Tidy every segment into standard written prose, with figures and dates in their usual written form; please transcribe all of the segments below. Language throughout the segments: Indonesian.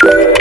Betul.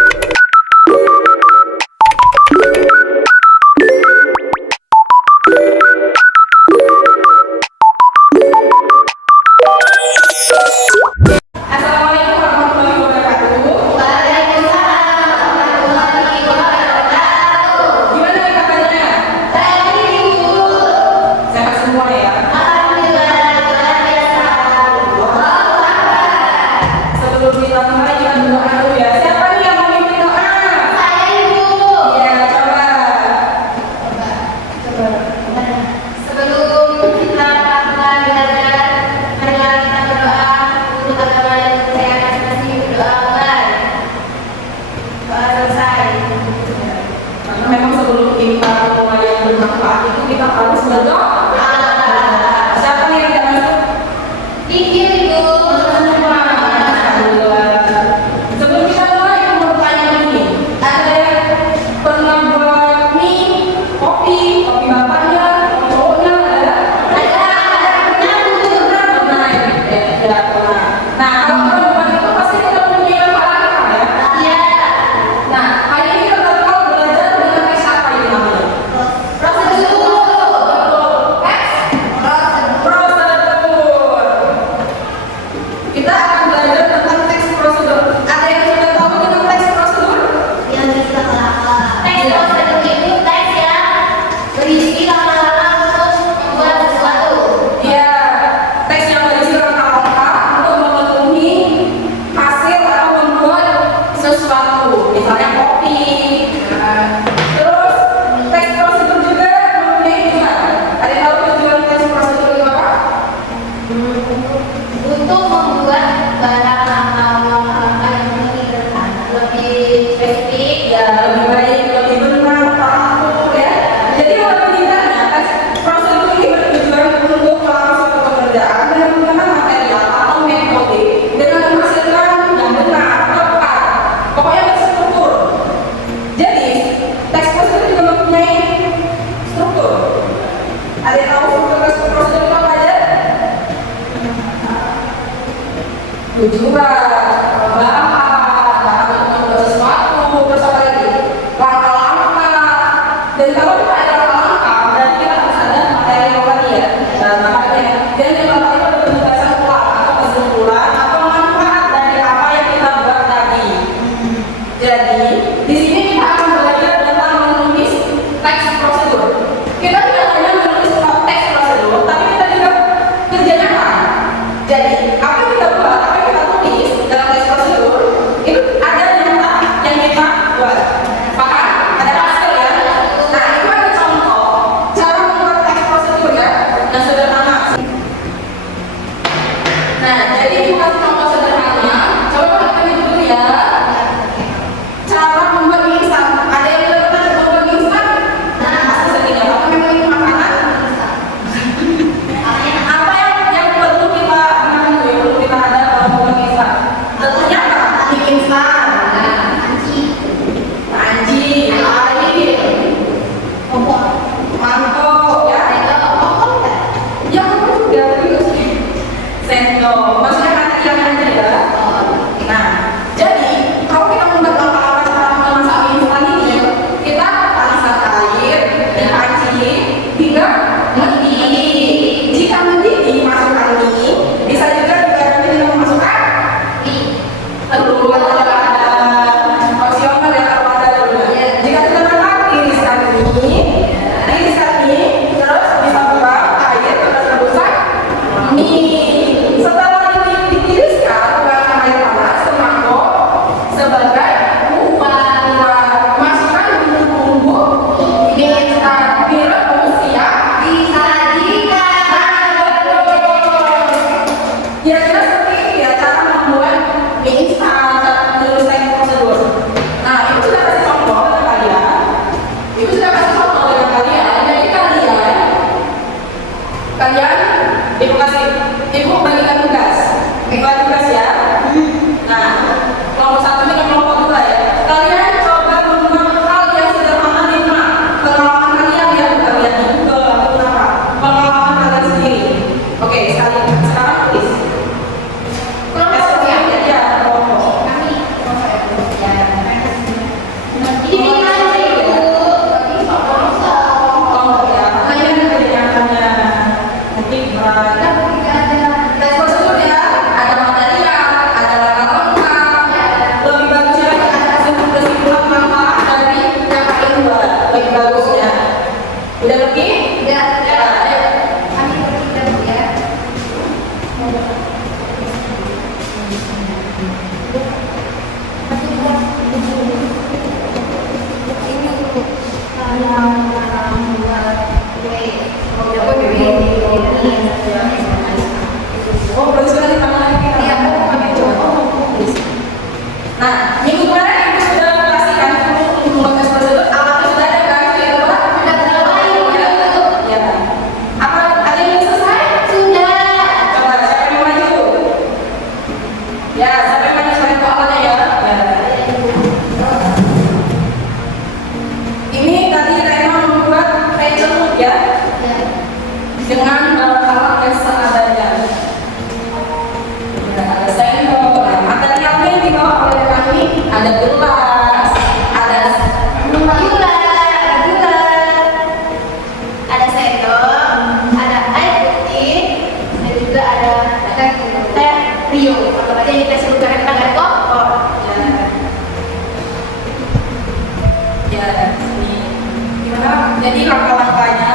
Jadi langkah-langkahnya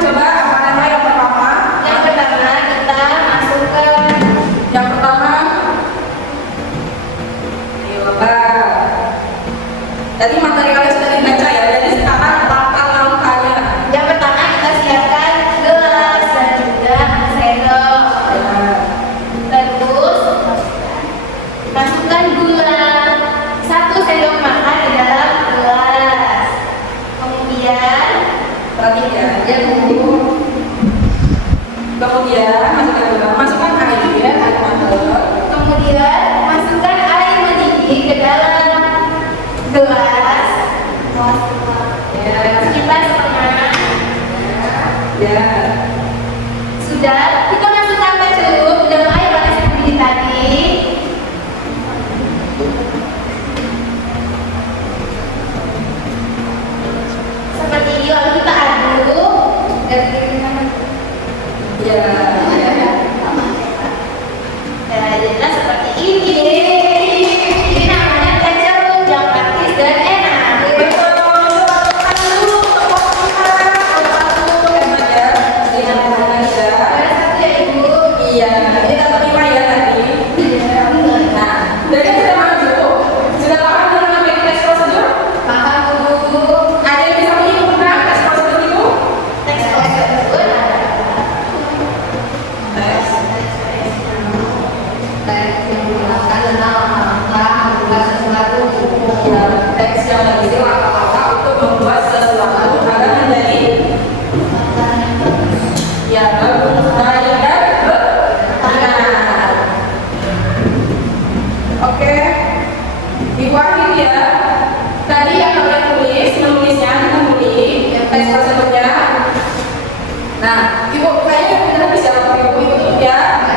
coba apa namanya yang pertama? Yang pertama kita masukkan. Yang pertama, ayo Bapak. Tadi materialnya sudah dibaca ya. Jadi sekarang langkah-langkahnya. Yang pertama kita siapkan gelas dan juga sendok. Terus masukkan gula 1 sendok makan di dalam gelas. Kemudian Perhatikan ya Bu. Kemudian masukkan air matang. kemudian masukkan air mendidih ke dalam gelas. Ya, Sekitar setengah. ya. Sudah, kita masukkan kecup dalam air panas yang mendidih tadi. Seperti ini, lalu kita aduk. Ya. Nah, seperti ini. Ini namanya kecap yang praktis dan enak. Nah, Ibu kayaknya udah bisa Ibu ya.